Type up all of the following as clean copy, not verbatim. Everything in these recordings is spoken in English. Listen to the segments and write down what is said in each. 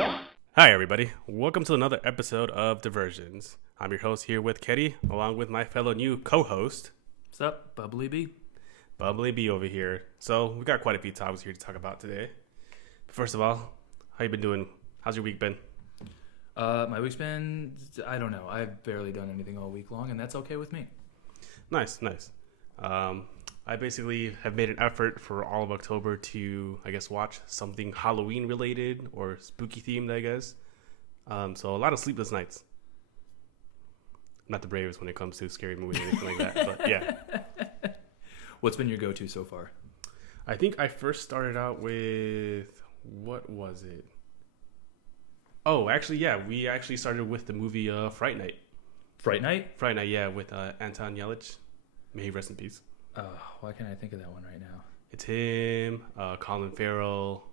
Hi, everybody. Welcome to another episode of Diversions. I'm your host here with Keti, along with my fellow new co-host. What's up, Bumbling B? Bumbling B over here. So, we've got quite a few topics here to talk about today. But first of all, how you been doing? How's your week been? My week's been, I don't know. I've barely done anything all week long, and that's okay with me. Nice. I basically have made an effort for all of October to, watch something Halloween related or spooky themed, I guess. So a lot of sleepless nights. Not the bravest when it comes to scary movies or anything like that, but yeah. What's been your go-to so far? I think I first started out with, what was it? Oh, actually, yeah. We actually started with the movie Fright Night. Fright Night? Fright Night, yeah, with Anton Yelchin. May he rest in peace. Why can't I think of that one right now? It's him, Colin Farrell.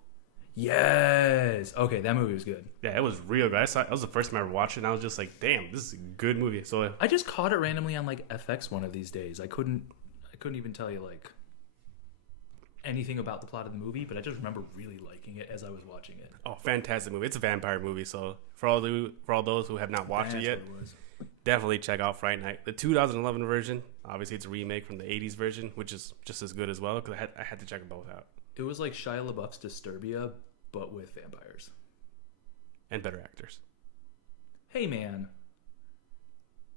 Yes! Okay, that movie was good. Yeah, it was real good. That was the first time I ever watched it, and I was just like, damn, this is a good movie. So I just caught it randomly on, FX one of these days. I couldn't even tell you, anything about the plot of the movie, but I just remember really liking it as I was watching it. Oh, fantastic movie. It's a vampire movie, so for all those who have not watched it yet, definitely check out Fright Night. The 2011 version, obviously it's a remake from the 80s version, which is just as good as well, because I had to check them both out. It was like Shia LaBeouf's Disturbia, but with vampires. And better actors. Hey, man.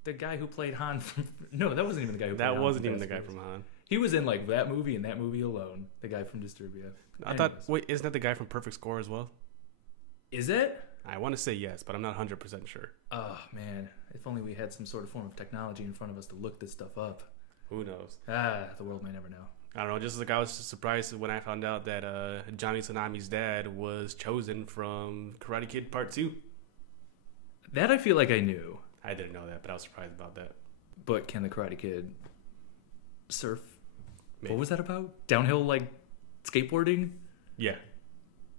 The guy who played Han from... No, that wasn't even the guy who played Han. That wasn't even the guy from Han. He was in, that movie and that movie alone. The guy from Disturbia. Wait, isn't that the guy from Perfect Score as well? Is it? I want to say yes, but I'm not 100% sure. Oh, man. If only we had some sort of form of technology in front of us to look this stuff up. Who knows? The world may never know. I don't know. Just like I was surprised when I found out that Johnny Tsunami's dad was chosen from Karate Kid Part 2. That I feel like I knew. I didn't know that, but I was surprised about that. But can the Karate Kid surf? Maybe. What was that about? Downhill, skateboarding? Yeah.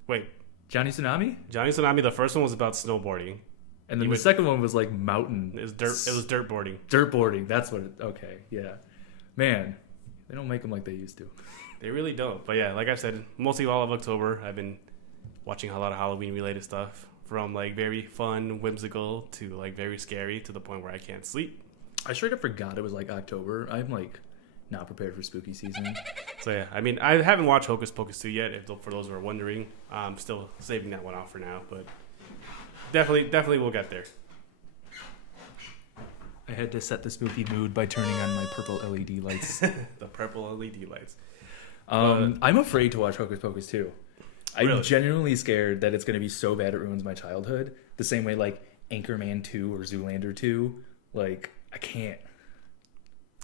Wait. Johnny Tsunami? Johnny Tsunami, the first one was about snowboarding. And then the second one was mountain. It was dirtboarding. Dirtboarding, that's what okay, yeah. Man, they don't make them like they used to. They really don't. But yeah, like I said, mostly all of October, I've been watching a lot of Halloween related stuff. From very fun, whimsical to very scary to the point where I can't sleep. I straight up forgot it was October. I'm not prepared for spooky season. So yeah, I haven't watched Hocus Pocus 2 yet, for those who are wondering. I'm still saving that one off for now, but definitely we'll get there. I had to set the spooky mood by turning on my purple LED lights. The purple LED lights. I'm afraid to watch Hocus Pocus 2. Really? I'm genuinely scared that it's going to be so bad it ruins my childhood. The same way Anchorman 2 or Zoolander 2. I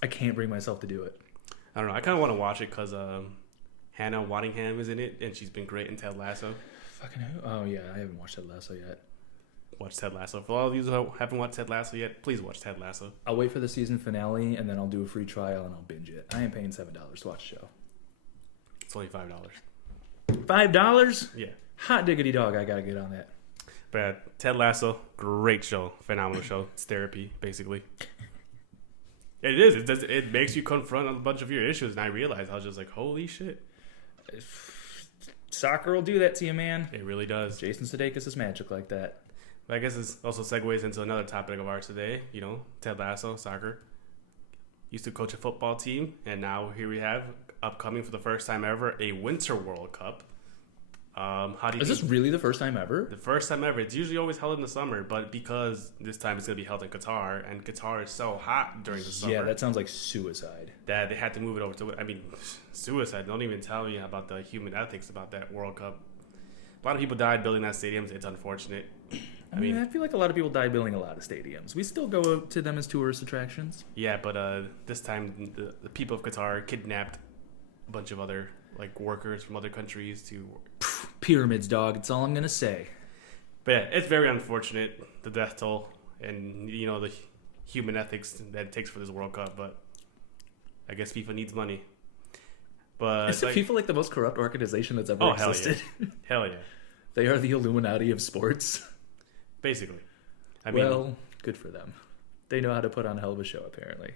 can't bring myself to do it. I don't know. I kind of want to watch it because Hannah Waddingham is in it, and she's been great in Ted Lasso. Fucking who? Oh, yeah. I haven't watched Ted Lasso yet. Watch Ted Lasso. For all of you who haven't watched Ted Lasso yet, please watch Ted Lasso. I'll wait for the season finale, and then I'll do a free trial, and I'll binge it. I am paying $7 to watch the show. It's only $5. $5? Yeah. Hot diggity dog. I got to get on that. But Ted Lasso, great show. Phenomenal show. It's therapy, basically. It is. It makes you confront a bunch of your issues, and I realized I was just like, holy shit. Soccer will do that to you, man. It really does. Jason Sudeikis is magic like that. But I guess it also segues into another topic of ours today. Ted Lasso, soccer. Used to coach a football team, and now here we have, upcoming for the first time ever, a Winter World Cup. Is this really the first time ever? The first time ever. It's usually always held in the summer, but because this time it's going to be held in Qatar, and Qatar is so hot during the summer. Yeah, that sounds like suicide. That they had to move it over to, suicide. Don't even tell me about the human ethics about that World Cup. A lot of people died building that stadium. It's unfortunate. I feel like a lot of people died building a lot of stadiums. We still go to them as tourist attractions. Yeah, but this time the people of Qatar kidnapped a bunch of other workers from other countries to pyramids, dog. It's all I'm gonna say. But yeah, it's very unfortunate, the death toll and the human ethics that it takes for this World Cup. But I guess FIFA needs money. But isn't FIFA the most corrupt organization that's ever existed? Hell yeah. They are the Illuminati of sports. Basically. Well, good for them. They know how to put on a hell of a show, apparently.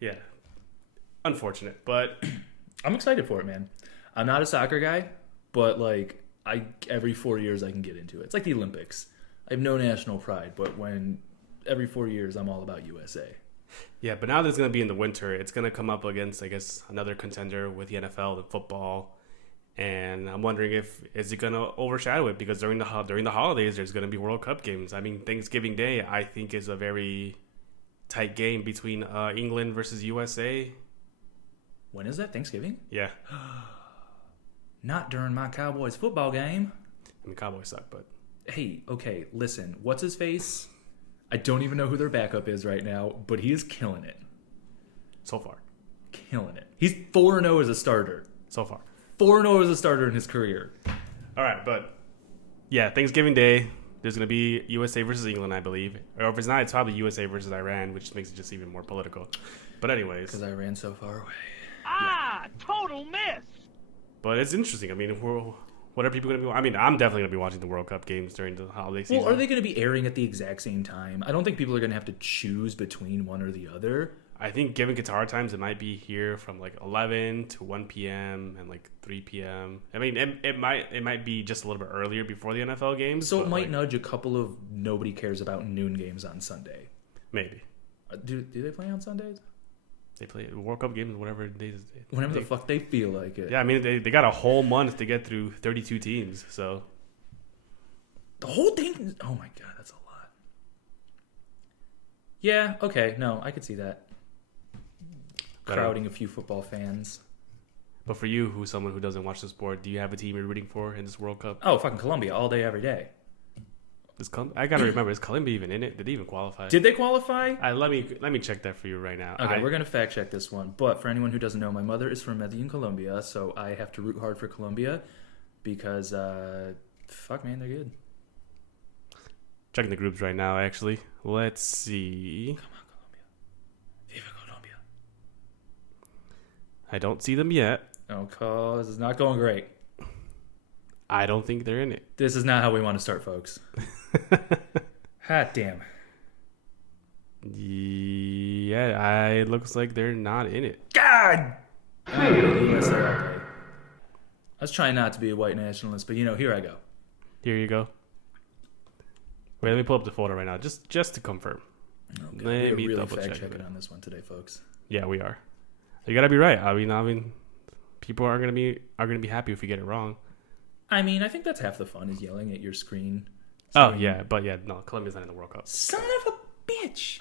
Yeah. Unfortunate, but I'm excited for it, man. I'm not a soccer guy, but every 4 years I can get into it. It's like the Olympics. I have no national pride, but when every 4 years I'm all about USA. Yeah, but now that it's going to be in the winter, it's going to come up against, I guess, another contender with the NFL and football. And I'm wondering is it going to overshadow it? Because during the holidays, there's going to be World Cup games. I mean, Thanksgiving Day, I think, is a very tight game between England versus USA. When is that? Thanksgiving? Yeah. Not during my Cowboys football game. I mean, Cowboys suck, but... Hey, okay, listen. What's his face? I don't even know who their backup is right now, but he is killing it. So far. Killing it. He's 4-0 as a starter. So far. 4-0 as a starter in his career. All right, but... Yeah, Thanksgiving Day, there's going to be USA versus England, I believe. Or if it's not, it's probably USA versus Iran, which makes it just even more political. But anyways... Because Iran's so far away. Total miss! But it's interesting. I mean, what are people going to be... I mean, I'm definitely going to be watching the World Cup games during the holiday season. Well, are they going to be airing at the exact same time? I don't think people are going to have to choose between one or the other. I think given Qatar times, it might be here from like 11 to 1 p.m. and like 3 p.m. I mean, it might be just a little bit earlier before the NFL games. So it might nudge a couple of nobody cares about noon games on Sunday. Maybe. Do they play on Sundays? They play World Cup games whatever days. Whenever the fuck they feel like it. Yeah, I mean, they got a whole month to get through 32 teams, so. The whole thing? Oh my god, that's a lot. Yeah, okay, no, I could see that. Crowding a few football fans. But for you, who's someone who doesn't watch the sport, do you have a team you're rooting for in this World Cup? Oh, fucking Colombia, all day, every day. I gotta remember, is Colombia even in it? Did they even qualify? Did they qualify? Let me check that for you right now. Okay, we're gonna fact check this one. But for anyone who doesn't know, my mother is from Medellin, Colombia, so I have to root hard for Colombia because, fuck man, they're good. Checking the groups right now, actually. Let's see. Come on, Colombia. Viva Colombia. I don't see them yet. Oh, cause it's not going great. I don't think they're in it. This is not how we want to start, folks. Hot damn. Yeah, it looks like they're not in it. God! I was trying not to be a white nationalist, but here I go. Here you go. Wait, let me pull up the folder right now, just to confirm. Okay. Let me really double check fact-checking it. on this one today, folks. Yeah, we are. You gotta be right. I mean, people are gonna be happy if we get it wrong. I mean, I think that's half the fun is yelling at your screen. Oh yeah, but yeah, no, Colombia's not in the World Cup. Son of a bitch!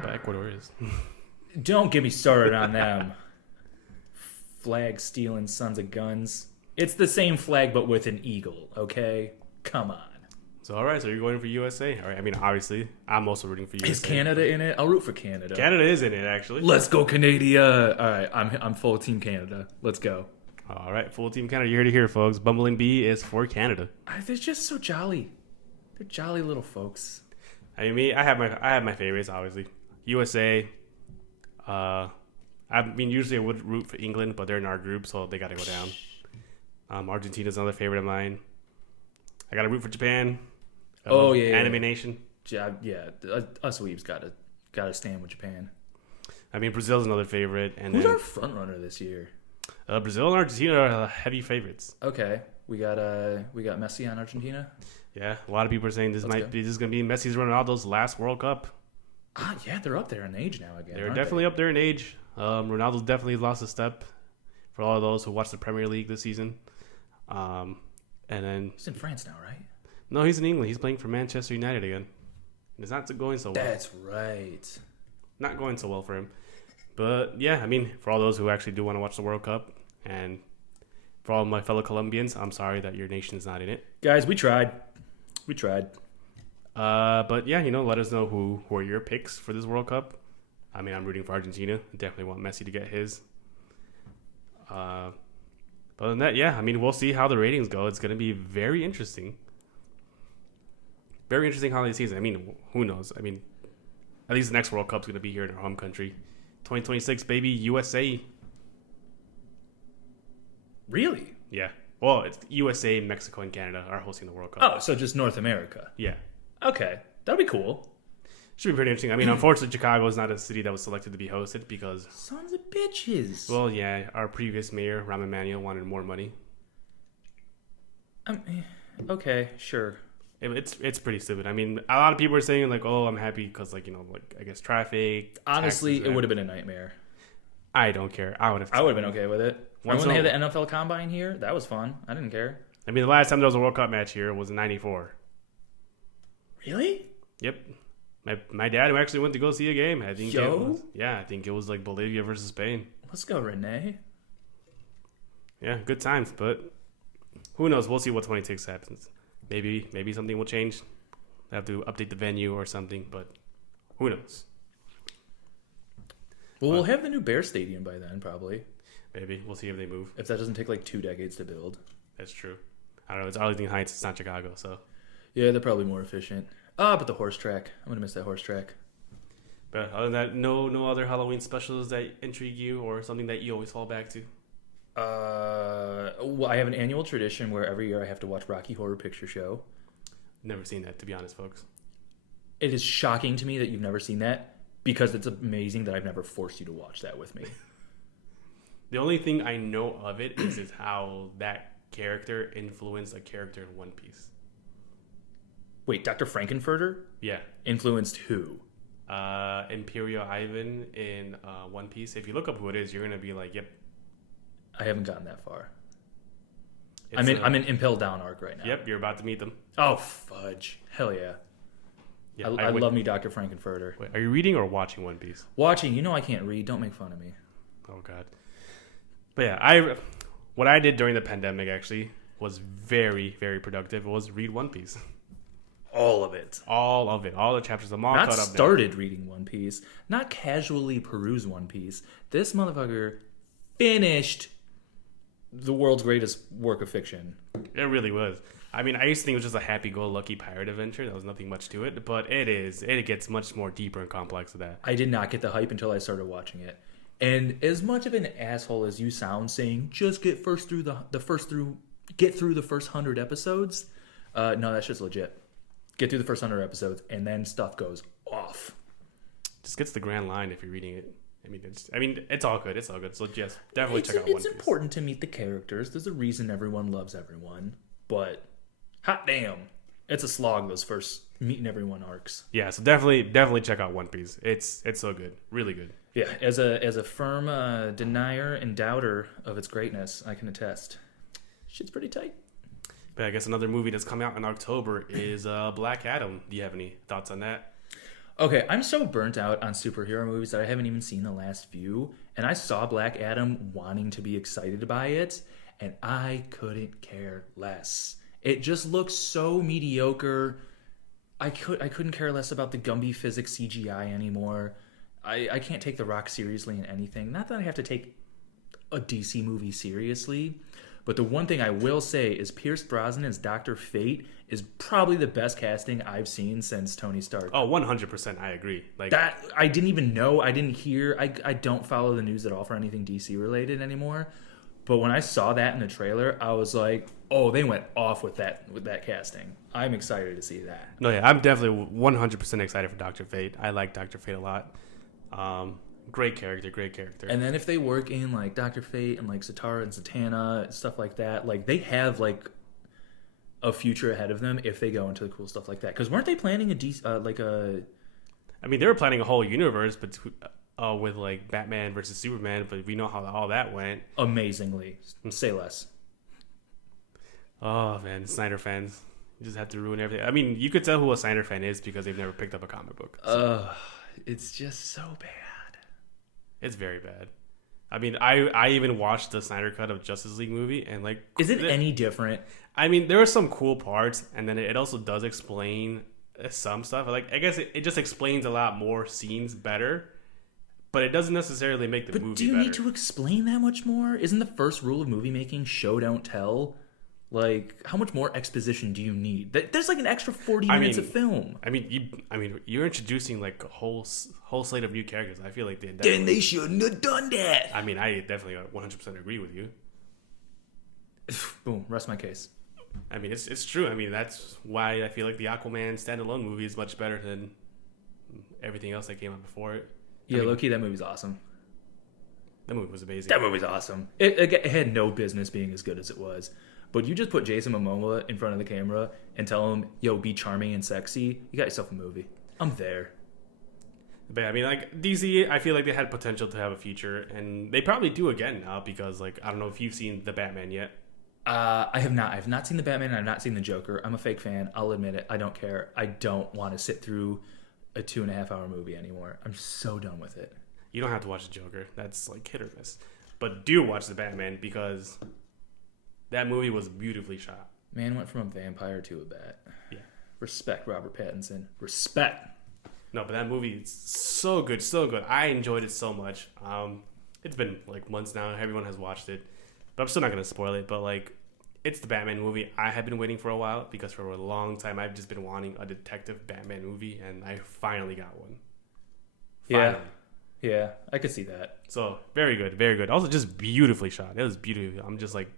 But Ecuador is. Don't get me started on them. Flag stealing sons of guns. It's the same flag but with an eagle. Okay, come on. So all right, so you're going for USA. All right, I mean, obviously, I'm also rooting for USA. Is Canada in it? I'll root for Canada. Canada is in it, actually. Let's go, Canada! All right, I'm full team Canada. Let's go. All right, full team Canada. You heard it here, folks. Bumbling B is for Canada. They're just so jolly. They're jolly little folks. I mean, I have my favorites, obviously. USA. I mean, usually I would root for England, but they're in our group, so they got to go down. Argentina's another favorite of mine. I got to root for Japan. Anime Nation. Yeah, us weebs gotta stand with Japan. I mean, Brazil's another favorite. And who's then, our front runner this year? Brazil and Argentina are heavy favorites. Okay, we got Messi on Argentina. Yeah, a lot of people are saying this is going to be Messi's Ronaldo's last World Cup. Yeah, they're up there in age now again. They're definitely up there in age. Ronaldo's definitely lost a step for all of those who watched the Premier League this season. And then he's in France now, right? No, he's in England. He's playing for Manchester United again. It's not going so well. That's right. Not going so well for him. But yeah, I mean, for all those who actually do want to watch the World Cup, and for all my fellow Colombians, I'm sorry that your nation's not in it. Guys, we tried. But yeah, let us know who are your picks for this World Cup. I mean, I'm rooting for Argentina. I definitely want Messi to get his. But other than that, yeah, I mean, we'll see how the ratings go. It's going to be very interesting. Very interesting holiday season. I mean, who knows? I mean, at least the next World Cup's going to be here in our home country. 2026, baby, USA. Really? Yeah. Well, it's USA, Mexico, and Canada are hosting the World Cup. Oh, so just North America. Yeah. Okay. That'll be cool. Should be pretty interesting. I mean, unfortunately, Chicago is not a city that was selected to be hosted because... Sons of bitches. Well, yeah, our previous mayor, Rahm Emanuel, wanted more money. Okay, sure. It's pretty stupid. I mean, a lot of people are saying like, "Oh, I'm happy because like I guess traffic." Honestly, taxes, it would have been a nightmare. I don't care. I would have been okay with it. When they had the NFL Combine here, that was fun. I didn't care. I mean, the last time there was a World Cup match here was in '94. Really? Yep. My dad who actually went to go see a game. I think I think it was like Bolivia versus Spain. Let's go, Renee. Yeah, good times, but who knows? We'll see what 26 happens. Maybe something will change. I have to update the venue or something, but who knows? Well, we'll have the new Bear Stadium by then, probably. Maybe. We'll see if they move. If that doesn't take like 2 decades to build. That's true. I don't know. It's Arlington Heights. It's not Chicago, so. Yeah, they're probably more efficient. But the horse track. I'm going to miss that horse track. But other than that, no other Halloween specials that intrigue you or something that you always fall back to? Well, I have an annual tradition where every year I have to watch Rocky Horror Picture Show. Never seen that, to be honest, folks. It is shocking to me that you've never seen that because it's amazing that I've never forced you to watch that with me. The only thing I know of it is how that character influenced a character in One Piece. Wait, Dr. Frankenfurter? Yeah. Influenced who? Imperial Ivan in One Piece. If you look up who it is, you're going to be like, yep. I haven't gotten that far. I'm in Impel Down arc right now. Yep, you're about to meet them. Oh, fudge. Hell yeah. I love me Dr. Frankenfurter. Wait, are you reading or watching One Piece? Watching. You know I can't read. Don't make fun of me. Oh, God. But yeah, what I did during the pandemic actually was very, very productive. It was read One Piece. All of it. All of it. All the chapters. I'm all not caught up started now. Reading One Piece. Not casually peruse One Piece. This motherfucker finished the world's greatest work of fiction. It really was. I mean, I used to think it was just a happy-go-lucky pirate adventure. There was nothing much to it, but it gets much more deeper and complex than that. I did not get the hype until I started watching it. And as much of an asshole as you sound saying, just get through the first 100 episodes. No, that shit's legit. Get through the first 100 episodes, and then stuff goes off. Just gets the grand line if you're reading it. I mean, it's all good. It's all good. So yes, definitely check out One Piece. It's important to meet the characters. There's a reason everyone loves everyone. But hot damn, it's a slog those first meeting everyone arcs. Yeah, so definitely check out One Piece. It's so good, really good. Yeah, as a firm denier and doubter of its greatness, I can attest. Shit's pretty tight. But I guess another movie that's coming out in October is Black Adam. Do you have any thoughts on that? Okay, I'm so burnt out on superhero movies that I haven't even seen the last few. And I saw Black Adam wanting to be excited by it, and I couldn't care less. It just looks so mediocre. I couldn't care less about the Gumby physics CGI anymore. I can't take The Rock seriously in anything. Not that I have to take a DC movie seriously, but the one thing I will say is Pierce Brosnan as Dr. Fate is probably the best casting I've seen since Tony Stark. Oh, 100%, I agree. Like that, I didn't even know. I didn't hear. I don't follow the news at all for anything DC related anymore. But when I saw that in the trailer, I was like, "Oh, they went off with that casting." I'm excited to see that. No, yeah, I'm definitely 100% excited for Dr. Fate. I like Dr. Fate a lot. Great character. And then if they work in like Dr. Fate and like Zatara and Zatanna and stuff like that, like they have like a future ahead of them if they go into the cool stuff like that. Because weren't they planning I mean, they were planning a whole universe, but with like Batman versus Superman. But we know how all that went. Amazingly, say less. Oh man, Snyder fans, you just have to ruin everything. I mean, you could tell who a Snyder fan is because they've never picked up a comic book. So. It's just so bad. It's very bad. I mean, I even watched the Snyder cut of Justice League movie, and like, is it any different? I mean, there are some cool parts, and then it also does explain some stuff. Like, I guess it just explains a lot more scenes better, but it doesn't necessarily make the movie better. Do you need to explain that much more? Isn't the first rule of movie making show don't tell? Like, how much more exposition do you need? There's like an extra 40 minutes of film. I mean, you're introducing like a whole slate of new characters. I feel like then they shouldn't have done that. I mean, I definitely 100% agree with you. Boom, rest my case. I mean, it's true. I mean, that's why I feel like the Aquaman standalone movie is much better than everything else that came out before it. Yeah, low-key, that movie's awesome. That movie was amazing. That movie's awesome. It had no business being as good as it was. But you just put Jason Momoa in front of the camera and tell him, yo, be charming and sexy. You got yourself a movie. I'm there. But I mean, like DC, I feel like they had potential to have a future, and they probably do again now because, like, I don't know if you've seen the Batman yet. I have not. I have not seen the Batman. And I've not seen the Joker. I'm a fake fan. I'll admit it. I don't care. I don't want to sit through a 2.5-hour movie anymore. I'm so done with it. You don't have to watch the Joker. That's like hit or miss. But do watch the Batman because that movie was beautifully shot. Man went from a vampire to a bat. Yeah. Respect, Robert Pattinson. Respect. No, but that movie is so good, so good. I enjoyed it so much. It's been like months now. Everyone has watched it. But I'm still not going to spoil it. But like, it's the Batman movie. I have been waiting for a while because for a long time I've just been wanting a detective Batman movie, and I finally got one. Finally. Yeah, I could see that. So very good, very good. Also, just beautifully shot. It was beautiful. I'm just like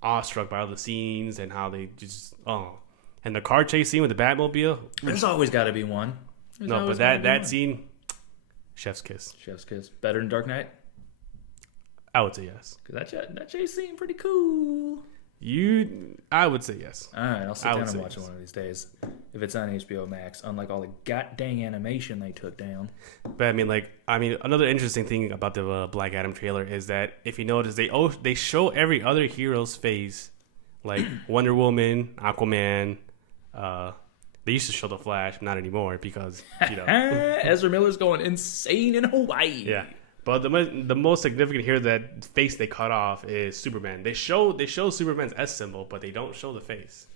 awestruck by all the scenes and how they just and the car chase scene with the Batmobile. There's always got to be one. No, but that scene, chef's kiss. Chef's kiss. Better than Dark Knight? I would say yes. Because that chase scene pretty cool. I would say yes. All right, I'll sit down and watch it one of these days. If it's on HBO Max, unlike all the goddamn animation they took down. But I mean, another interesting thing about the Black Adam trailer is that if you notice, they show every other hero's face, like Wonder Woman, Aquaman. They used to show the Flash, not anymore because Ezra Miller's going insane in Hawaii. Yeah. But the most significant here, that face they cut off, is Superman. They show Superman's S symbol, but they don't show the face.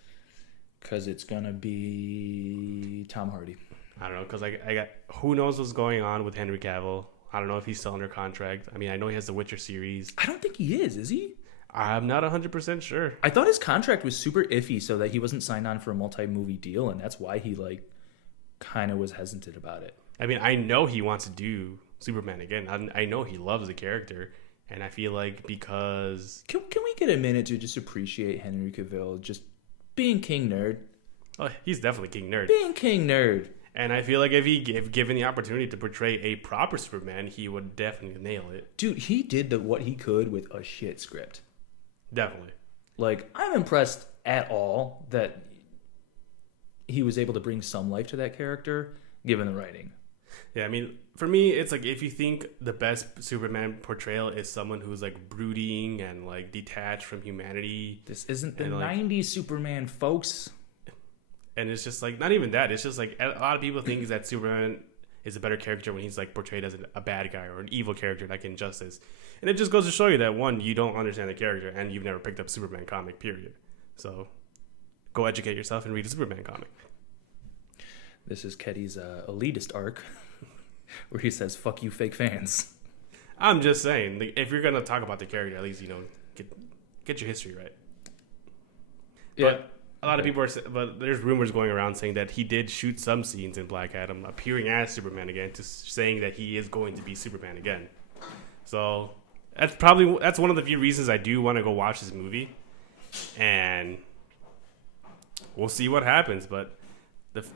Because it's gonna be Tom Hardy. I don't know, because I got who knows what's going on with Henry Cavill. I don't know if he's still under contract. I mean, I know he has the Witcher series. I don't think he is he? I'm not 100% sure. I thought his contract was super iffy, so that he wasn't signed on for a multi-movie deal, and that's why he kind of was hesitant about it. I mean, I know he wants to do Superman again. I know he loves the character, and I feel like because can we get a minute to just appreciate Henry Cavill just being King Nerd? Oh, he's definitely King Nerd. Being King Nerd. And I feel like if given the opportunity to portray a proper Superman, he would definitely nail it. Dude, he did what he could with a shit script. Definitely. Like, I'm impressed at all that he was able to bring some life to that character, given the writing. Yeah, I mean, for me, it's like if you think the best Superman portrayal is someone who's like brooding and like detached from humanity. This isn't the 90s Superman, folks. And it's just like, not even that. It's just like a lot of people think that Superman is a better character when he's like portrayed as a bad guy or an evil character like Injustice. And it just goes to show you that, one, you don't understand the character and you've never picked up a Superman comic, period. So go educate yourself and read a Superman comic. This is Keti's elitist arc where he says, fuck you fake fans. I'm just saying, like, if you're going to talk about the character, at least, get your history right. Yeah. But a lot of people but there's rumors going around saying that he did shoot some scenes in Black Adam appearing as Superman again, saying that he is going to be Superman again. So that's one of the few reasons I do want to go watch this movie, and we'll see what happens. But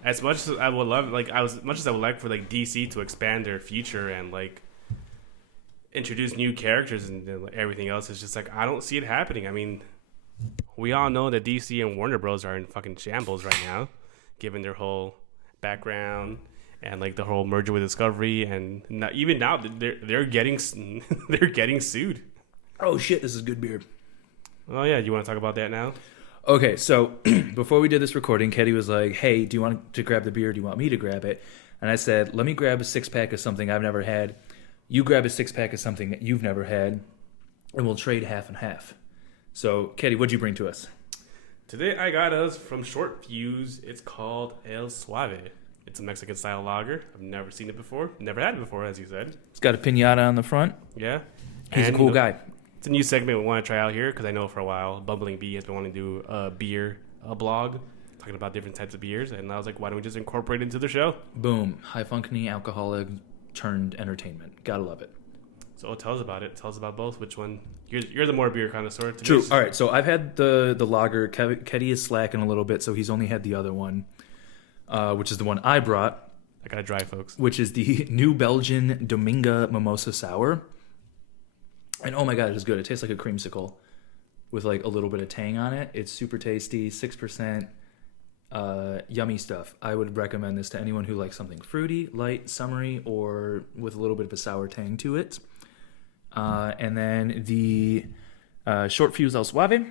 as much as I would love, as much as I would like for like DC to expand their future and like introduce new characters and everything else, it's just like I don't see it happening. I mean, we all know that DC and Warner Bros are in fucking shambles right now, given their whole background and like the whole merger with Discovery, and even now they're getting sued. Oh shit, this is good beer. Oh yeah, you want to talk about that now? Okay, so before we did this recording, Keti was like, hey, do you want to grab the beer? Do you want me to grab it? And I said, let me grab a 6-pack of something I've never had. You grab a 6-pack of something that you've never had, and we'll trade half and half. So, Keti, what'd you bring to us? Today I got us from Short Fuse. It's called El Suave. It's a Mexican-style lager. I've never seen it before. Never had it before, as you said. It's got a piñata on the front. Yeah. He's a cool guy. It's a new segment we want to try out here because I know for a while Bumbling B has been wanting to do a blog talking about different types of beers, and I was like, why don't we just incorporate it into the show? Boom. High-functioning alcoholic turned entertainment. Gotta love it. So tell us about it. Tell us about both. Which one? You're the more beer connoisseur. True. All right. So I've had the lager. Keti is slacking a little bit, so he's only had the other one, which is the one I brought. I got to dry, folks. Which is the New Belgian Dominga Mimosa Sour. And oh my god, it is good. It tastes like a creamsicle. with like a little bit of tang on it. It's super tasty, 6%, yummy stuff. I would recommend this to anyone who likes something fruity, light, summery, or with a little bit of a sour tang to it. And then the Short Fuse El Suave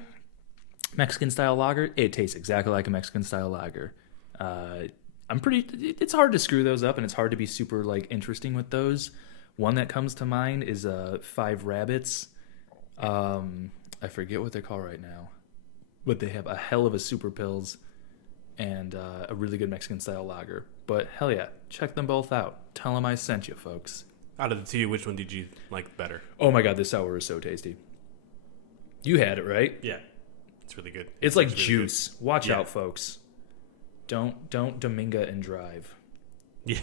Mexican style lager. It tastes exactly like a Mexican style lager. It's hard to screw those up, and it's hard to be super like interesting with those. One that comes to mind is Five Rabbits. I forget what they're called right now, but they have a hell of a super pills and a really good Mexican style lager. But hell yeah, check them both out. Tell them I sent you, folks. Out of the two, which one did you like better? Oh my god, this sour is so tasty. You had it, right? Yeah, it's really good. It's like really juice. Good. Watch out, folks. Don't Dominga and drive. Yeah.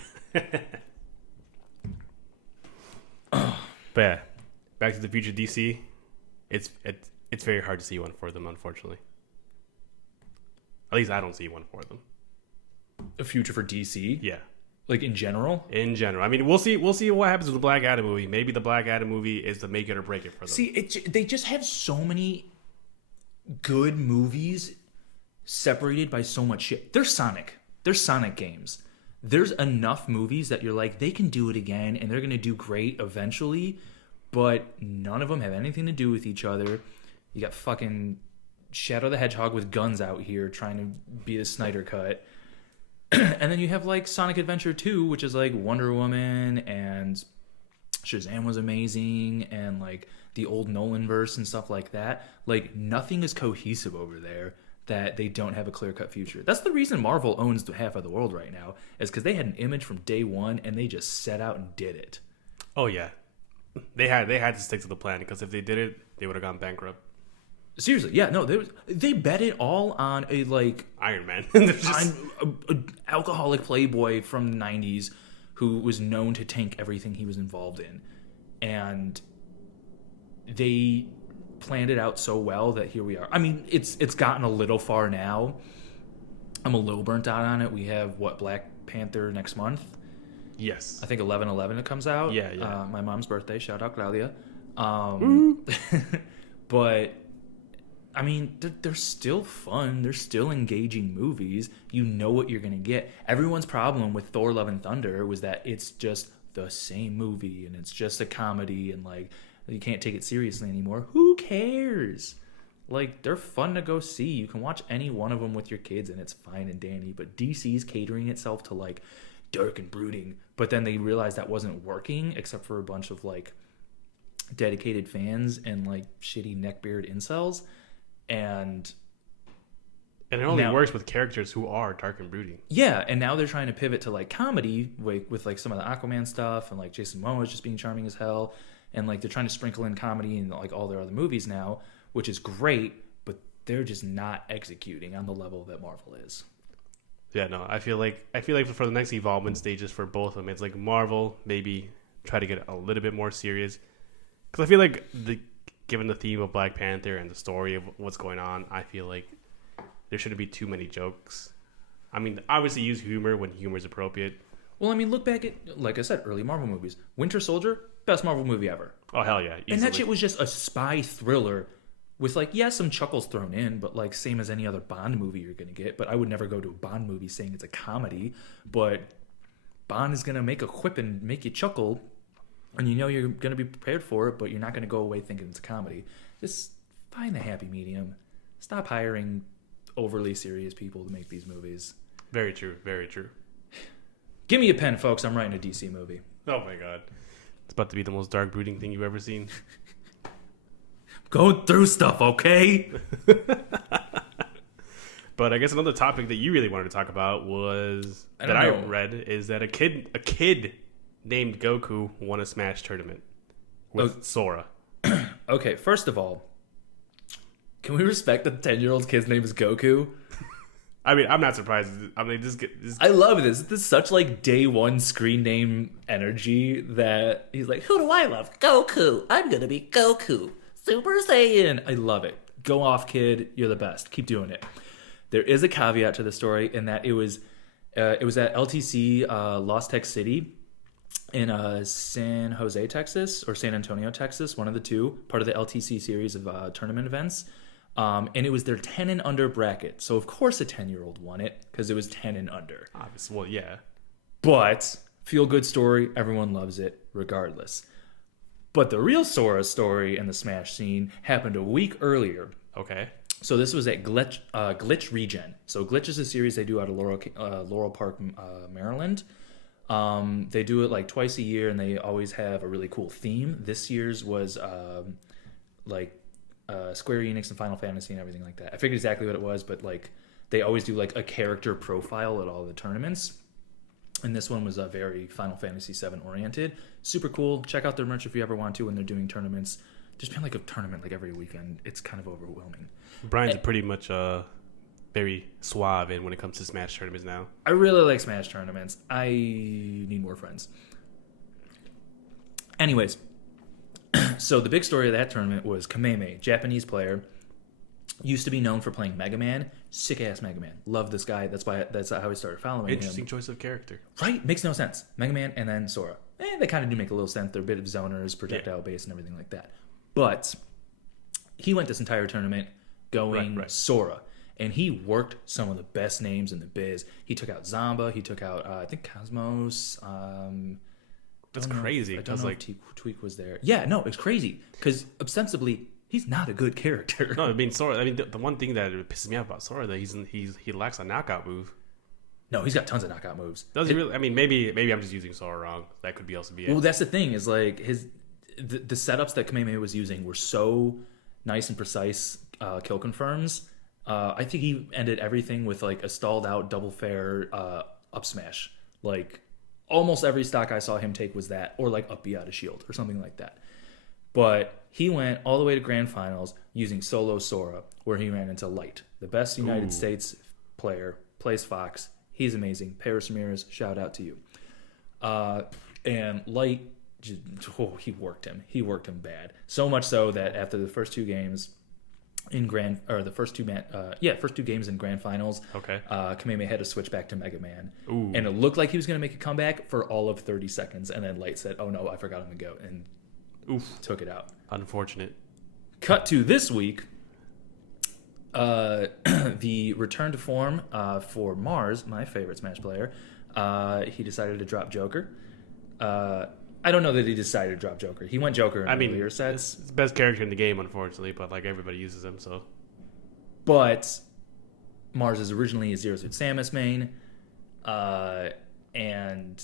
But yeah, Back to the Future DC. It's very hard to see one for them, unfortunately. At least I don't see one for them. A future for DC? Yeah. Like in general? In general. I mean, we'll see what happens with the Black Adam movie. Maybe the Black Adam movie is the make it or break it for them. See, they just have so many good movies separated by so much shit. They're Sonic. They're Sonic games. There's enough movies that you're like, they can do it again and they're going to do great eventually, but none of them have anything to do with each other. You got fucking Shadow the Hedgehog with guns out here trying to be a Snyder cut. And then you have like Sonic Adventure 2, which is like Wonder Woman, and Shazam was amazing, and like the old Nolan verse and stuff like that. Like nothing is cohesive over there that they don't have a clear-cut future. That's the reason Marvel owns half of the world right now, is because they had an image from day one and they just set out and did it. Oh yeah, they had to stick to the plan, because if they did it, they would have gone bankrupt. Seriously, yeah, no, they bet it all on a like Iron Man, a alcoholic playboy from the 90s who was known to tank everything he was involved in, and they planned it out so well that here we are. I mean, it's gotten a little far now. I'm a little burnt out on it. We have Black Panther next month. Yes, I think 11/11 it comes out. Yeah. My mom's birthday. Shout out Claudia. But I mean, they're still fun. They're still engaging movies. You know what you're going to get. Everyone's problem with Thor Love and Thunder was that it's just the same movie and it's just a comedy and like you can't take it seriously anymore. Who cares? Like, they're fun to go see. You can watch any one of them with your kids and it's fine and dandy. But DC's catering itself to like dark and brooding. But then they realized that wasn't working except for a bunch of like dedicated fans and like shitty neckbeard incels. And it only works with characters who are dark and brooding. Yeah, and now they're trying to pivot to like comedy with like some of the Aquaman stuff, and like Jason Momoa is just being charming as hell, and like they're trying to sprinkle in comedy in like all their other movies now, which is great, but they're just not executing on the level that Marvel is. Yeah, no, I feel like for the next evolvement stages for both of them, it's like Marvel maybe try to get a little bit more serious, because I feel like given the theme of Black Panther and the story of what's going on, I feel like there shouldn't be too many jokes. I mean, obviously use humor when humor is appropriate. Well, I mean, look back at, like I said, early Marvel movies. Winter Soldier, best Marvel movie ever. Oh, hell yeah. Easily. And that shit was just a spy thriller with, like, yeah, some chuckles thrown in, but, like, same as any other Bond movie you're going to get. But I would never go to a Bond movie saying it's a comedy. But Bond is going to make a quip and make you chuckle, and you know you're going to be prepared for it, but you're not going to go away thinking it's a comedy. Just find the happy medium. Stop hiring overly serious people to make these movies. Very true. Very true. Give me a pen, folks. I'm writing a DC movie. Oh, my God. It's about to be the most dark brooding thing you've ever seen. Going through stuff, okay? But I guess another topic that you really wanted to talk about was I read is that a kid named Goku won a Smash tournament with Sora. Okay, first of all, can we respect that the 10-year-old kid's name is Goku? I mean, I'm not surprised. I mean, I love this. This is such like day one screen name energy that he's like, who do I love? Goku. I'm going to be Goku. Super Saiyan. I love it. Go off, kid. You're the best. Keep doing it. There is a caveat to the story in that it was at LTC Lost Tech City in San Jose, Texas, or San Antonio, Texas, one of the two, part of the LTC series of tournament events. And it was their 10 and under bracket. So, of course, a 10-year-old won it because it was 10 and under. Obviously, well, yeah. But, feel-good story. Everyone loves it regardless. But the real Sora story in the Smash scene happened a week earlier. Okay. So this was at Glitch Regen. So Glitch is a series they do out of Laurel Park, Maryland. They do it like twice a year, and they always have a really cool theme. This year's was Square Enix and Final Fantasy and everything like that. I figured exactly what it was, but like they always do like a character profile at all the tournaments. And this one was very Final Fantasy VII oriented. Super cool. Check out their merch if you ever want to when they're doing tournaments. There's been like a tournament like every weekend. It's kind of overwhelming. Brian's pretty much very suave in when it comes to Smash tournaments now. I really like Smash tournaments. I need more friends. Anyways, so the big story of that tournament was Kameme, Japanese player. Used to be known for playing Mega Man. Sick ass Mega Man. Love this guy. That's how I started following Interesting him. choice of character. Right? Makes no sense. Mega Man and then Sora. They kind of do make a little sense. They're a bit of zoners, projectile based, and everything like that. But he went this entire tournament going Sora. And he worked some of the best names in the biz. He took out Zamba. He took out, I think, Cosmos. That's crazy. I don't know if Tweak was there. Yeah, no, it's crazy. Because ostensibly, he's not a good character. No, I mean Sora. I mean the one thing that pisses me off about Sora that he lacks a knockout move. No, he's got tons of knockout moves. Does he really? I mean, maybe I'm just using Sora wrong. That could also be it. Well, that's the thing is like the setups that Kameme was using were so nice and precise kill confirms. I think he ended everything with like a stalled out double fair up smash. Like almost every stock I saw him take was that, or like up B out of shield or something like that. But he went all the way to grand finals using solo Sora, where he ran into Light, the best United States player, plays Fox. He's amazing. Paris Ramirez, shout out to you. And Light, he worked him. He worked him bad. So much so that after the first two games first two games in grand finals, Kameme had to switch back to Mega Man. Ooh. And it looked like he was going to make a comeback for all of 30 seconds. And then Light said, "Oh no, I forgot him to go," and took it out. Unfortunate. Cut to this week. The return to form for Mars, my favorite Smash player. He decided to drop Joker. I don't know that he decided to drop Joker. He went Joker in earlier sets. It's the best character in the game, unfortunately, but like everybody uses him, so. But Mars is originally a Zero Suit Samus main, and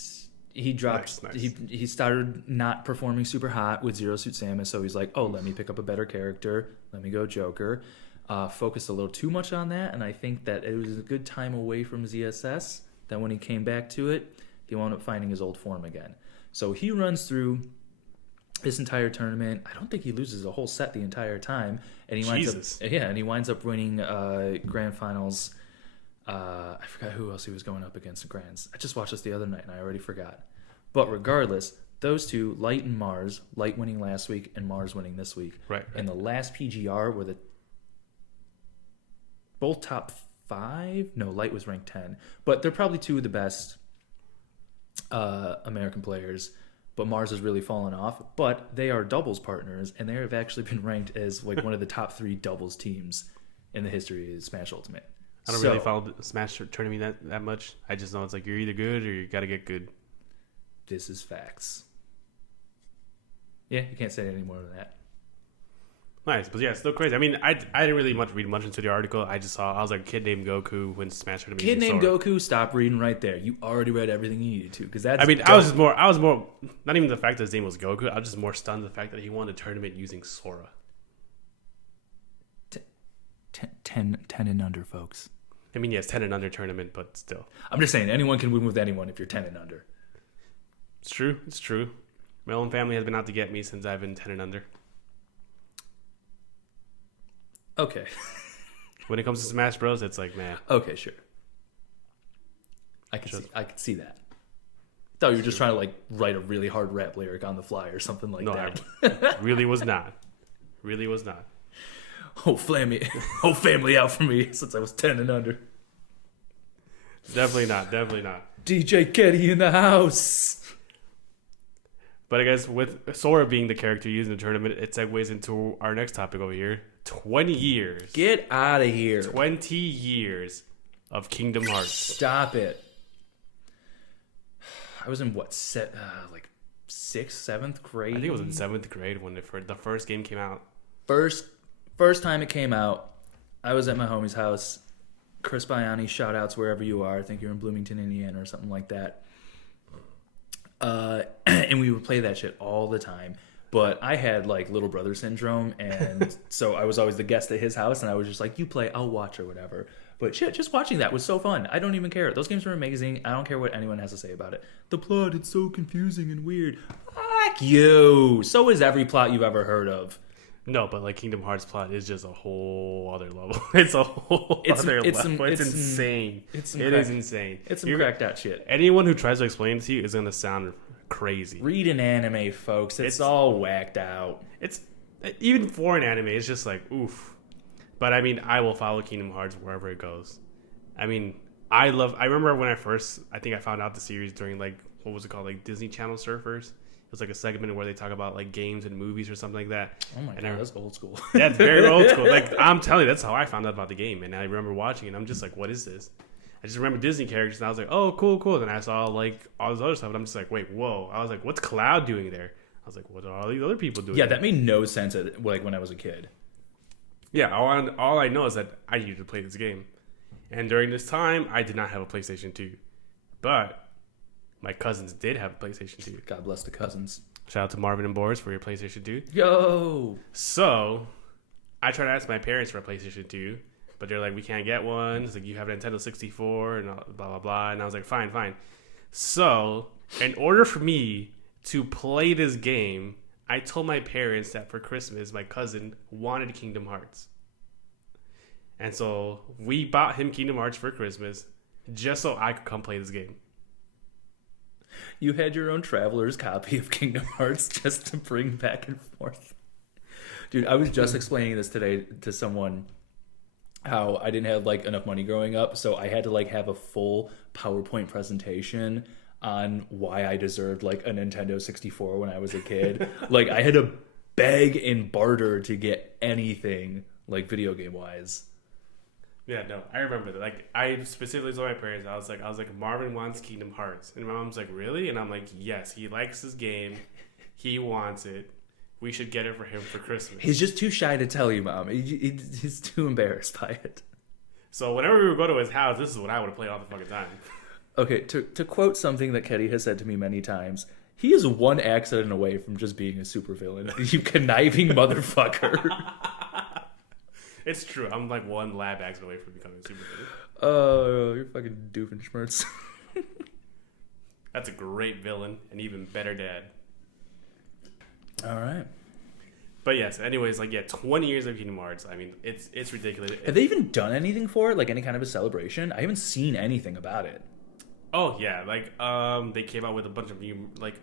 he dropped. Nice. He started not performing super hot with Zero Suit Samus, so he's like, "Oh, let me pick up a better character. Let me go Joker." Focused a little too much on that, and I think that it was a good time away from ZSS. That when he came back to it, he wound up finding his old form again. So he runs through this entire tournament. I don't think he loses a whole set the entire time, and he winds up winning grand finals. I forgot who else he was going up against in grands. I just watched this the other night and I already forgot. But regardless, those two, Light and Mars, Light winning last week and Mars winning this week. Right. And the last PGR were both top 5. No, Light was ranked 10, but they're probably two of the best American players, but Mars has really fallen off. But they are doubles partners, and they have actually been ranked as like one of the top 3 doubles teams in the history of Smash Ultimate. I don't really follow the Smash tournament that much. I just know it's like you're either good or you got to get good. This is facts. Yeah, you can't say any more than that. Nice, but yeah, it's still crazy. I mean, I didn't really read much into the article. I was like, kid named Goku wins Smash tournament. Kid named Goku. Stop reading right there. You already read everything you needed to, because that's. I mean, I was more. Not even the fact that his name was Goku. I was just more stunned the fact that he won a tournament using Sora. 10 and under, folks. I mean, yes, 10 and under tournament, but still. I'm just saying, anyone can win with anyone if you're 10 and under. It's true. It's true. My own family has been out to get me since I've been 10 and under. Okay. When it comes to Smash Bros, it's like, man. Okay, sure. I could see that. I thought you were just trying to like write a really hard rap lyric on the fly or something like that. I really was not. Really was not. Whole family out for me since I was 10 and under. Definitely not. Definitely not. DJ Keti in the house. But I guess with Sora being the character used in the tournament, it segues into our next topic over here. 20 years. Get out of here. 20 years of Kingdom Hearts. Stop it. I was in what, like 6th, 7th grade? I think it was in 7th grade when the first game came out. First time it came out, I was at my homie's house. Chris Biani, shout outs wherever you are. I think you're in Bloomington, Indiana or something like that. And we would play that shit all the time. But I had like little brother syndrome, and so I was always the guest at his house, and I was just like, you play, I'll watch or whatever. But shit, just watching that was so fun. I don't even care. Those games were amazing. I don't care what anyone has to say about it. The plot, it's so confusing and weird. Fuck you. So is every plot you've ever heard of. No, but like Kingdom Hearts plot is just a whole other level. It's a whole other level. It's insane. It is insane. It's some cracked out shit. Anyone who tries to explain it to you is going to sound crazy. Read an anime, folks. It's all whacked out. It's even for an anime, it's just like oof. But I mean, I will follow Kingdom Hearts wherever it goes. I mean, I remember when I found out the series during like what was it called, like Disney Channel Surfers. It was like a segment where they talk about like games and movies or something like that. Oh my god, that's old school. Yeah, it's very old school. Like I'm telling you, that's how I found out about the game. And I remember watching it. And I'm just like, what is this? I just remember Disney characters, and I was like, oh, cool. Then I saw like all this other stuff, and I'm just like, wait, whoa. I was like, what's Cloud doing there? I was like, what are all these other people doing? Yeah, that made no sense like when I was a kid. Yeah, all I know is that I needed to play this game. And during this time, I did not have a PlayStation 2. But my cousins did have a PlayStation 2. God bless the cousins. Shout out to Marvin and Boris for your PlayStation 2. Yo! So, I tried to ask my parents for a PlayStation 2, but they're like, we can't get one. It's like, you have a Nintendo 64 and blah, blah, blah. And I was like, fine. So, in order for me to play this game, I told my parents that for Christmas, my cousin wanted Kingdom Hearts. And so, we bought him Kingdom Hearts for Christmas just so I could come play this game. You had your own traveler's copy of Kingdom Hearts just to bring back and forth. Dude, I was just explaining this today to someone, how I didn't have like enough money growing up, so I had to like have a full PowerPoint presentation on why I deserved like a Nintendo 64 when I was a kid. Like I had to beg and barter to get anything like video game wise. Yeah, no, I remember that. Like, I specifically told my parents, I was like, Marvin wants Kingdom Hearts. And my mom's like, really? And I'm like, yes, he likes this game. He wants it. We should get it for him for Christmas. He's just too shy to tell you, Mom. He's too embarrassed by it. So whenever we would go to his house, this is what I would have played all the fucking time. Okay, to quote something that Keti has said to me many times, he is one accident away from just being a supervillain. You conniving motherfucker. It's true. I'm like one lab accident away from becoming a supervillain. Oh, you're fucking Doofenshmirtz. That's a great villain, and even better dad. All right. But yes, anyways, like, yeah, 20 years of Kingdom Hearts. I mean, it's ridiculous. Have they even done anything for it? Like any kind of a celebration? I haven't seen anything about it. Oh, yeah. Like, they came out with a bunch of new, like,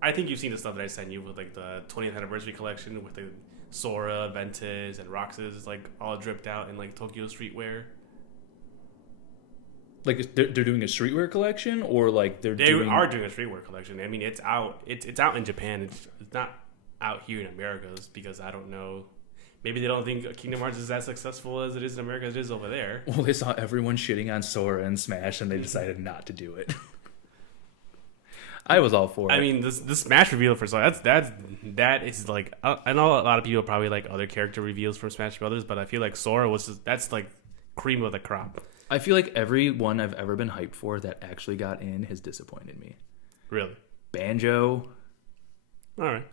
I think you've seen the stuff that I sent you with, like, the 20th anniversary collection with the Sora, Ventus, and Roxas. It's, like, all dripped out in, like, Tokyo streetwear. Like, they're doing a streetwear collection? Or, like, They are doing a streetwear collection. I mean, it's out. It's out in Japan. It's not out here in America because I don't know. Maybe they don't think Kingdom Hearts is as successful as it is in America as it is over there. Well, they saw everyone shitting on Sora and Smash, and they decided not to do it. I was all for it. I mean, this Smash reveal for Sora, that is like, I know a lot of people probably like other character reveals from Smash Brothers, but I feel like Sora that's like cream of the crop. I feel like every one I've ever been hyped for that actually got in has disappointed me. Really? Banjo. All right.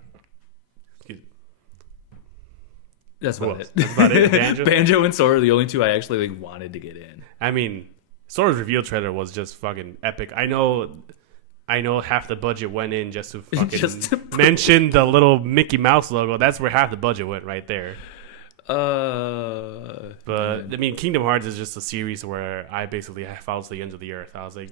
That's about it. That's about it. Banjo? Banjo and Sora are the only two I actually like wanted to get in. I mean, Sora's reveal trailer was just fucking epic. I know half the budget went in just to fucking mention the little Mickey Mouse logo. That's where half the budget went right there. But I mean, Kingdom Hearts is just a series where I basically follow to the ends of the earth. I was like,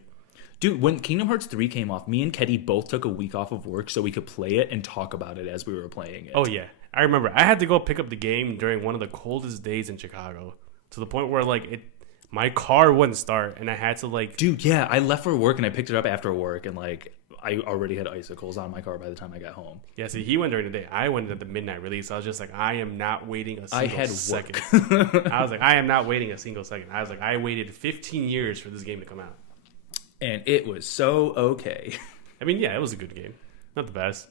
dude, when Kingdom Hearts 3 came off, me and Keti both took a week off of work so we could play it and talk about it as we were playing it. Oh yeah, I remember. I had to go pick up the game during one of the coldest days in Chicago, to the point where like my car wouldn't start, and I had to like. Dude, yeah, I left for work and I picked it up after work, and like I already had icicles on my car by the time I got home. Yeah, see, he went during the day. I went at the midnight release. I was just like, I am not waiting a single second. I was like, I am not waiting a single second. I was like, I waited 15 years for this game to come out. And it was so okay. I mean, yeah, it was a good game. Not the best.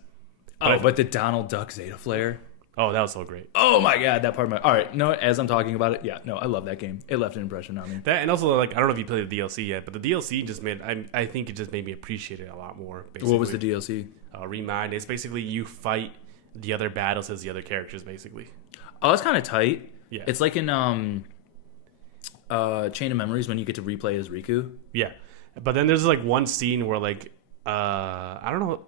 But the Donald Duck Zeta Flare. Oh, that was so great. Oh my god, that part of my... All right, no, as I'm talking about it, yeah, no, I love that game. It left an impression on me. That, and also, like, I don't know if you played the DLC yet, but the DLC just made... I think it just made me appreciate it a lot more, basically. What was the DLC? Remind. It's basically you fight the other battles as the other characters, basically. Oh, that's kind of tight. Yeah. It's like in Chain of Memories when you get to replay as Riku. Yeah. But then there's, like, one scene where, like... I don't know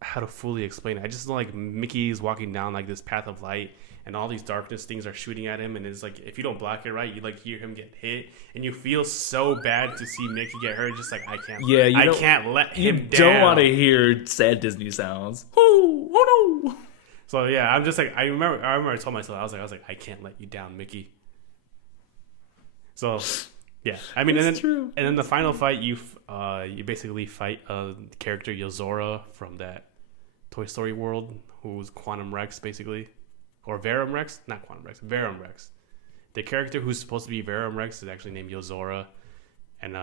how to fully explain it. I just know, like, Mickey's walking down, like, this path of light, and all these darkness things are shooting at him, and it's like, if you don't block it right, you, like, hear him get hit, and you feel so bad to see Mickey get hurt, just like, I can't let him down. You don't want to hear sad Disney sounds. Oh no! So, yeah, I'm just like, I remember I told myself, I was like, I can't let you down, Mickey. So... Yeah, I mean, and then the final fight, you basically fight the character Yozora from that Toy Story world, who's Quantum Rex, basically, or Verum Rex, not Quantum Rex, Verum Rex. The character who's supposed to be Verum Rex is actually named Yozora, and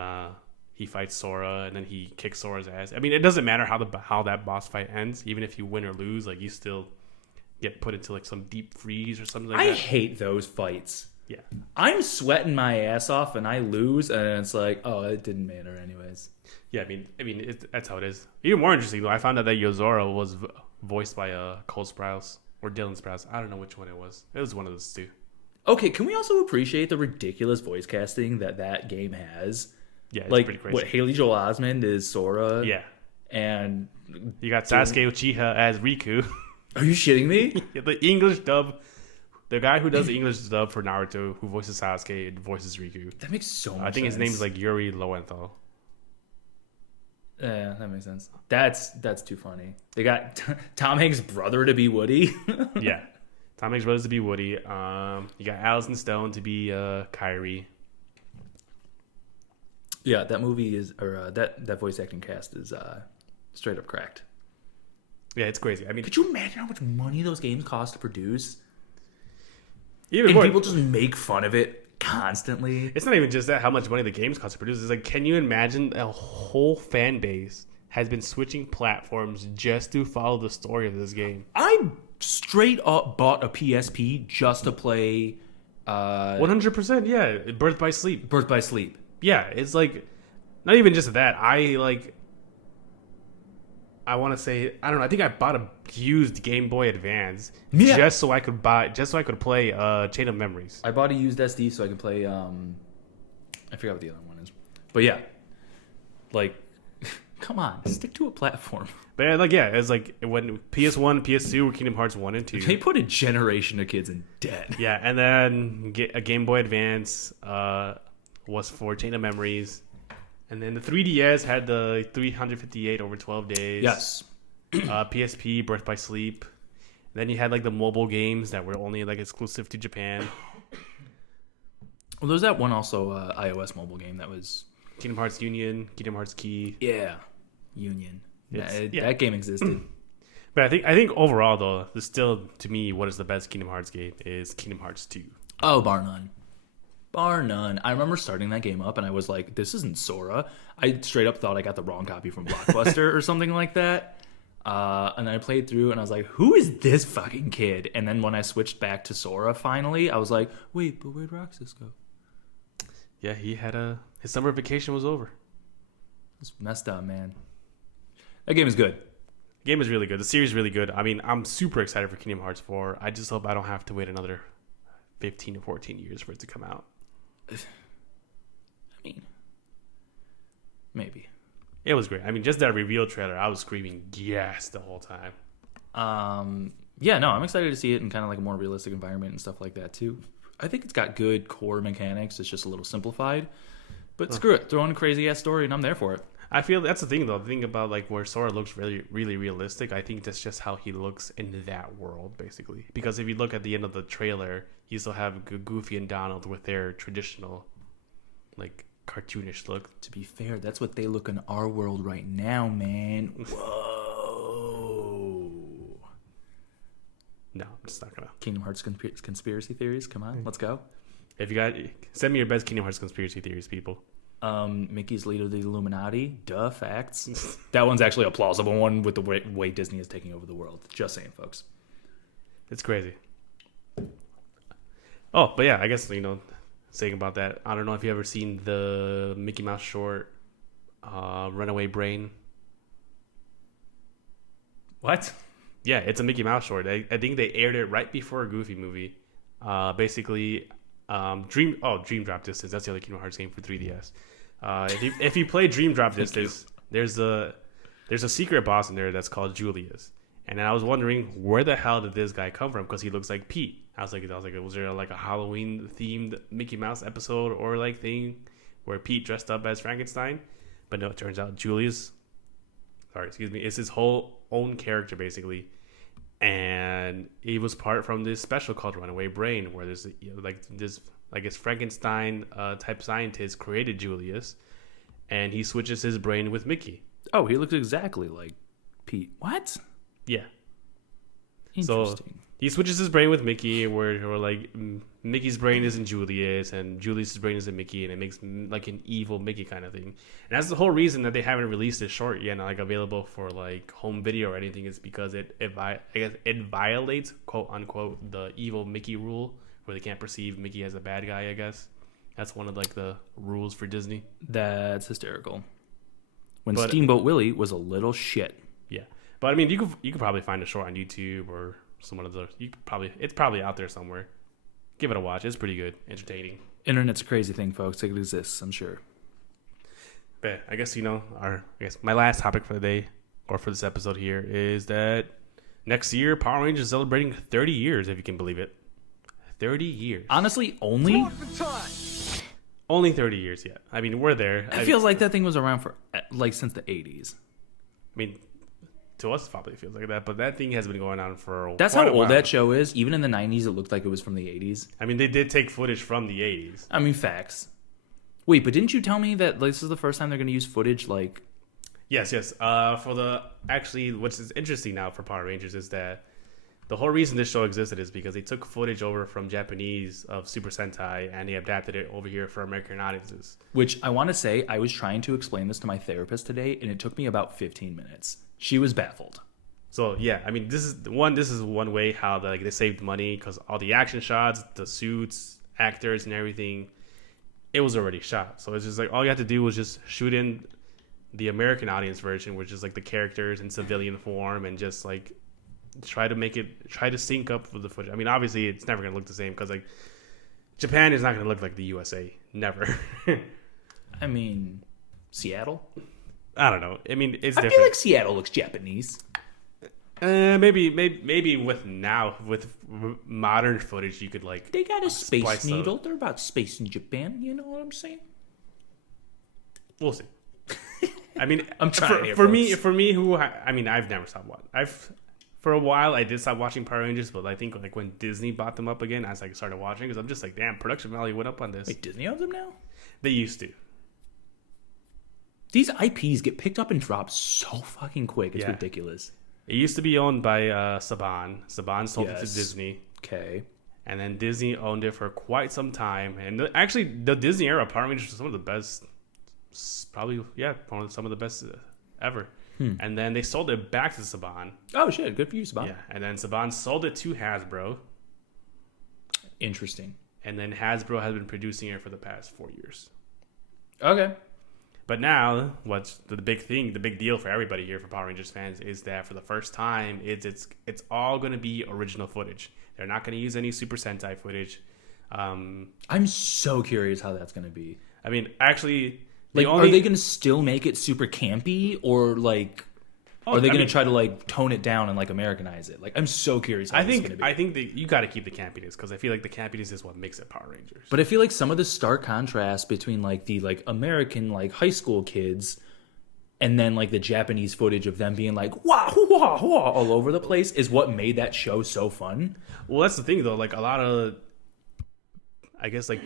he fights Sora, and then he kicks Sora's ass. I mean, it doesn't matter how that boss fight ends, even if you win or lose, like you still get put into like some deep freeze or something like that. I hate those fights. Yeah, I'm sweating my ass off and I lose, and it's like, oh, it didn't matter anyways. Yeah, I mean, that's how it is. Even more interesting though, I found out that Yozora was voiced by Cole Sprouse or Dylan Sprouse. I don't know which one it was. It was one of those two. Okay, can we also appreciate the ridiculous voice casting that game has? Yeah, it's like pretty crazy. What Haley Joel Osment is Sora. Yeah, and you got Sasuke Uchiha as Riku. Are you shitting me? The English dub. The guy who does the English dub for Naruto, who voices Sasuke, voices Riku. That makes so much sense. I think his name is like Yuri Lowenthal. Yeah, that makes sense. That's too funny. They got Tom Hanks' brother to be Woody. Yeah. Tom Hanks' brother to be Woody. You got Allison Stone to be Kyrie. Yeah, that movie is, or that voice acting cast is straight up cracked. Yeah, it's crazy. I mean, could you imagine how much money those games cost to produce? Even and more, people just make fun of it constantly. It's not even just that how much money the games cost to produce. It's like, can you imagine a whole fan base has been switching platforms just to follow the story of this game? I straight up bought a PSP just to play 100%, yeah. Birth by Sleep. Birth by Sleep. Yeah, it's like, not even just that. I want to say, I don't know. I think I bought a used Game Boy Advance just so I could play Chain of Memories. I bought a used SD so I could play. I forgot what the other one is, but yeah, like, come on, stick to a platform. But like, yeah, it's like when PS1, PS2 were Kingdom Hearts 1 and 2. They put a generation of kids in debt. Yeah, and then a Game Boy Advance was for Chain of Memories. And then the 3DS had the 358 over 12 days. Yes. PSP, Birth by Sleep. And then you had like the mobile games that were only like exclusive to Japan. Well, there's that one also iOS mobile game that was Kingdom Hearts Union, Kingdom Hearts Key. Yeah, Union. That game existed. But I think overall though, still to me, what is the best Kingdom Hearts game is Kingdom Hearts 2. Oh, bar none. Bar none. I remember starting that game up and I was like, this isn't Sora. I straight up thought I got the wrong copy from Blockbuster or something like that. And I played through and I was like, who is this fucking kid? And then when I switched back to Sora finally, I was like, wait, but where'd Roxas go? Yeah, he had his summer vacation was over. It's messed up, man. That game is good. The game is really good. The series is really good. I mean, I'm super excited for Kingdom Hearts 4. I just hope I don't have to wait another 15 or 14 years for it to come out. I mean, maybe. It was great. I mean, just that reveal trailer, I was screaming yes the whole time. Yeah, no, I'm excited to see it in kind of like a more realistic environment and stuff like that too. I think it's got good core mechanics. It's just a little simplified. But screw it. Throw in a crazy ass story and I'm there for it. I feel that's the thing though. The thing about like where Sora looks really, really realistic, I think that's just how he looks in that world, basically. Because if you look at the end of the trailer, you still have Goofy and Donald with their traditional, like, cartoonish look. To be fair, that's what they look in our world right now, man. Whoa. No, I'm just not gonna. Kingdom Hearts conspiracy theories. Come on, let's go. If you got, send me your best Kingdom Hearts conspiracy theories, people. Mickey's leader of the Illuminati. Duh, facts. That one's actually a plausible one with the way Disney is taking over the world. Just saying, folks. It's crazy. Oh, but yeah, I guess, saying about that, I don't know if you ever seen the Mickey Mouse short, Runaway Brain. What? Yeah, it's a Mickey Mouse short. I think they aired it right before a Goofy movie. Basically, Dream Drop Distance. That's the other Kingdom Hearts game for 3DS. If you play Dream Drop Distance, there's a secret boss in there that's called Julius. And I was wondering, where the hell did this guy come from? Because he looks like Pete. I was like, was there like a Halloween themed Mickey Mouse episode or like thing where Pete dressed up as Frankenstein? But no, it turns out Julius, is his whole own character basically. And he was part from this special called Runaway Brain, where there's this, I guess, Frankenstein type scientist created Julius, and he switches his brain with Mickey. Oh, he looks exactly like Pete. What? Yeah. Interesting. So he switches his brain with Mickey, where like Mickey's brain is in Julius, and Julius's brain is in Mickey, and it makes like an evil Mickey kind of thing. And that's the whole reason that they haven't released this short yet, like available for like home video or anything, is because I guess it violates, quote unquote, the evil Mickey rule, where they can't perceive Mickey as a bad guy. I guess that's one of like the rules for Disney. That's hysterical. When Steamboat Willie was a little shit. Yeah. But I mean, you could probably find a short on YouTube or some of the. It's probably out there somewhere. Give it a watch. It's pretty good, entertaining. Internet's a crazy thing, folks. It exists, I'm sure. But I guess my last topic for the day or for this episode here is that next year Power Rangers is celebrating 30 years, if you can believe it. 30 years. Honestly, only 30 years yet. I mean, we're there. It feels like that thing was around for since the 80s. I mean, to us, it probably feels like that, but that thing has been going on for That's how old that show is. Even in the 90s, it looked like it was from the 80s. I mean, they did take footage from the 80s. I mean, facts. Wait, but didn't you tell me that this is the first time they're going to use footage like... Yes. What's interesting now for Power Rangers is that the whole reason this show existed is because they took footage over from Japanese of Super Sentai and they adapted it over here for American audiences. Which I want to say, I was trying to explain this to my therapist today, and it took me about 15 minutes. She was baffled. So yeah, I mean, this is one way how they saved money, because all the action shots, the suits, actors, and everything, it was already shot. So it's just like all you have to do was just shoot in the American audience version, which is like the characters in civilian form, and just like try to sync up with the footage. I mean, obviously it's never gonna look the same, because like Japan is not gonna look like the USA, never. I mean, Seattle. I don't know. I mean, it's different. I feel like Seattle looks Japanese. Maybe with modern footage, you could like. They got a space needle. They're about space in Japan. You know what I'm saying? We'll see. I mean, I'm trying. For me, I've never stopped watching. For a while I did stop watching Power Rangers, but I think like when Disney bought them up again, I started watching, because I'm just like, damn, production value went up on this. Wait, Disney owns them now? They used to. These IPs get picked up and dropped so fucking quick. It's ridiculous. It used to be owned by Saban. Saban sold it to Disney. Okay. And then Disney owned it for quite some time. And actually, the Disney era Power Rangers was some of the best, probably, some of the best ever. And then they sold it back to Saban. Oh, shit. Good for you, Saban. Yeah. And then Saban sold it to Hasbro. Interesting. And then Hasbro has been producing it for the past 4 years. Okay. But now, what's the big deal for everybody here, for Power Rangers fans, is that for the first time, it's all going to be original footage. They're not going to use any Super Sentai footage. I'm so curious how that's going to be. I mean, actually, are they going to still make it super campy, or like, are they going to try to like tone it down and like Americanize it? Like, I'm so curious how it's going to be. I think that you got to keep the campiness, because I feel like the campiness is what makes it Power Rangers. But I feel like some of the stark contrast between like the like American like high school kids and then like the Japanese footage of them being like wah wah wah all over the place is what made that show so fun. Well, that's the thing though. Like a lot of, I guess like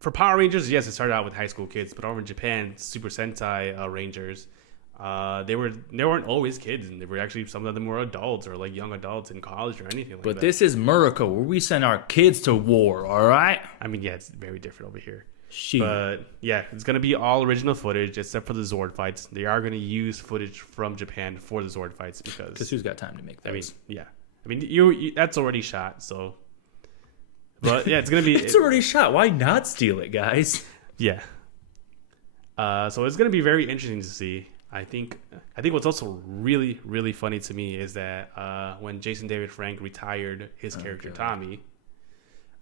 for Power Rangers, yes, it started out with high school kids, but over in Japan, Super Sentai Rangers, they weren't always kids, and they were actually, some of them were adults or like young adults in college or anything like that. But this is America, where we send our kids to war. All right. I mean, yeah, it's very different over here. Shit. But yeah, it's gonna be all original footage except for the Zord fights. They are gonna use footage from Japan for the Zord fights because who's got time to make those? I mean, yeah, I mean you that's already shot, so. But yeah, it's gonna be. It's already shot. Why not steal it, guys? Yeah. So it's gonna be very interesting to see. I think what's also really, really funny to me is that when Jason David Frank retired his character Tommy,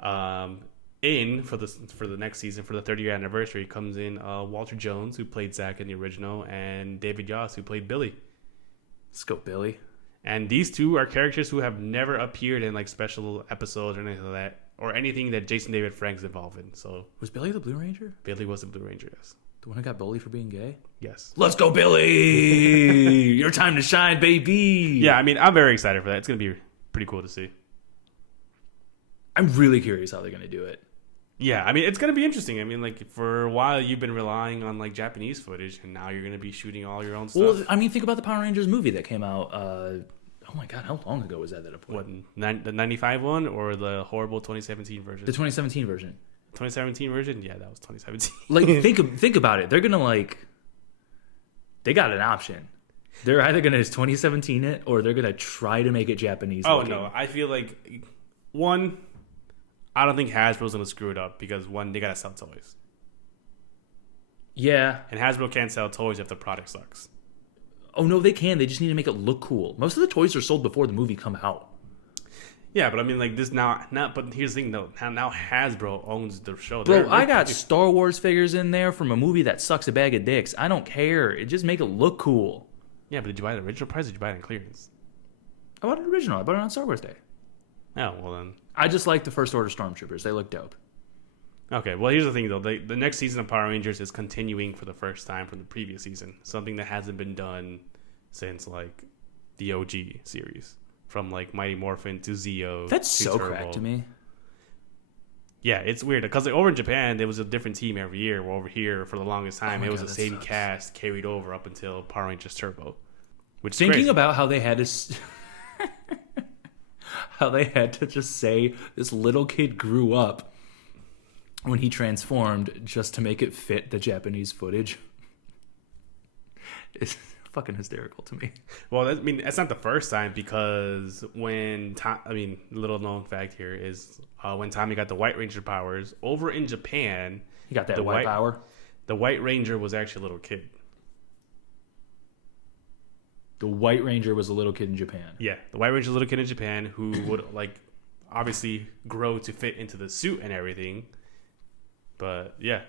for the next season, for the 30-year anniversary, comes in Walter Jones, who played Zack in the original, and David Yost, who played Billy. Let's go, Billy. And these two are characters who have never appeared in like special episodes or anything like that, or anything that Jason David Frank's involved in. So was Billy the Blue Ranger? Billy was the Blue Ranger, yes. The one who got bullied for being gay? Yes. Let's go, Billy! Your time to shine, baby! Yeah, I mean, I'm very excited for that. It's going to be pretty cool to see. I'm really curious how they're going to do it. Yeah, I mean, it's going to be interesting. I mean, like, for a while, you've been relying on, like, Japanese footage, and now you're going to be shooting all your own stuff. Well, I mean, think about the Power Rangers movie that came out, oh my god, how long ago was that at a point? What, the 95 one, or the horrible 2017 version? The 2017 version. 2017 version? Yeah, that was 2017. Like, think about it. They're going to, like, they got an option. They're either going to 2017 it, or they're going to try to make it Japanese. Oh, no, I feel like, one, I don't think Hasbro's going to screw it up, because, one, they got to sell toys. Yeah. And Hasbro can't sell toys if the product sucks. Oh, no, they can. They just need to make it look cool. Most of the toys are sold before the movie come out. Yeah, but I mean, like, this but here's the thing, though. Now Hasbro owns the show. Bro, I got Star Wars figures in there from a movie that sucks a bag of dicks. I don't care. It just make it look cool. Yeah, but did you buy it at original price or did you buy it in clearance? I bought it original. I bought it on Star Wars Day. Oh, well then. I just like the First Order Stormtroopers. They look dope. Okay, well, here's the thing, though. The next season of Power Rangers is continuing for the first time from the previous season. Something that hasn't been done since, like, the OG series. From, like, Mighty Morphin to Zeo. That's to so Turbo. crack to me. Yeah, it's weird. Because like, over in Japan, there was a different team every year. Well, over here, for the longest time, it was the same cast carried over up until Power Rangers Turbo. Which is Thinking crazy. about how they had to... how they had to just say this little kid grew up when he transformed just to make it fit the Japanese footage. It's fucking hysterical to me. Well, I mean, that's not the first time because little known fact here is when Tommy got the White Ranger powers over in Japan, He got that white power. The White Ranger was actually a little kid. The White Ranger was a little kid in Japan. Yeah, the White Ranger was a little kid in Japan who would like obviously grow to fit into the suit and everything. But yeah,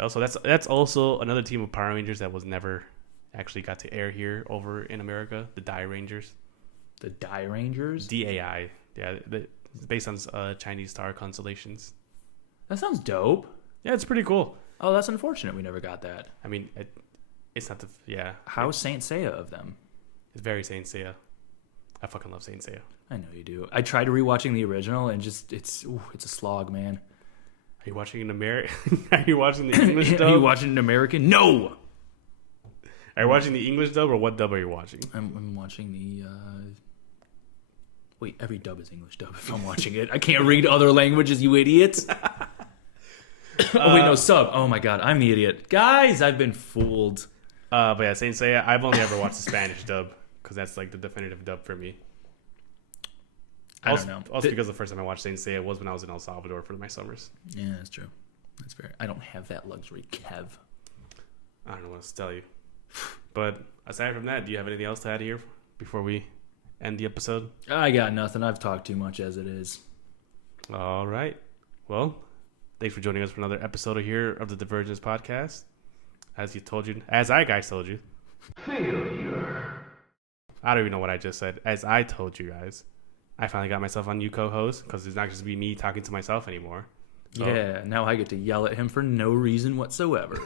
also that's also another team of Power Rangers that was never actually got to air here over in America. The Die Rangers. The Die Rangers? DAI. Yeah, it's based on Chinese star constellations. That sounds dope. Yeah, it's pretty cool. Oh, that's unfortunate we never got that. I mean, it's not the yeah. How's Saint Seiya of them? It's very Saint Seiya. I fucking love Saint Seiya. I know you do. I tried rewatching the original and just it's a slog, man. Are you watching an American? Are you watching the English dub? Are you watching an American? No. Are you watching the English dub or what dub are you watching? I'm watching the. Wait, every dub is English dub. If I'm watching it, I can't read other languages. You idiots. Oh wait, no sub. Oh my god, I'm the idiot, guys. I've been fooled. But yeah, Saint Seiya. I've only ever watched the Spanish dub because that's like the definitive dub for me. I don't know. Also, because the first time I watched Saint Seiya was when I was in El Salvador for my summers. Yeah, that's true. That's fair. I don't have that luxury, Kev. I don't know what else to tell you. But aside from that, do you have anything else to add here before we end the episode? I got nothing. I've talked too much as it is. All right. Well, thanks for joining us for another episode here of the Diversions podcast. As I guys told you. Failure. I don't even know what I just said. As I told you guys, I finally got myself a new co-host because it's not just be me talking to myself anymore. So, yeah, now I get to yell at him for no reason whatsoever.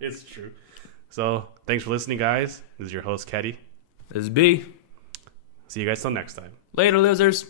It's true. So, thanks for listening, guys. This is your host, Keti. This is B. See you guys till next time. Later, losers.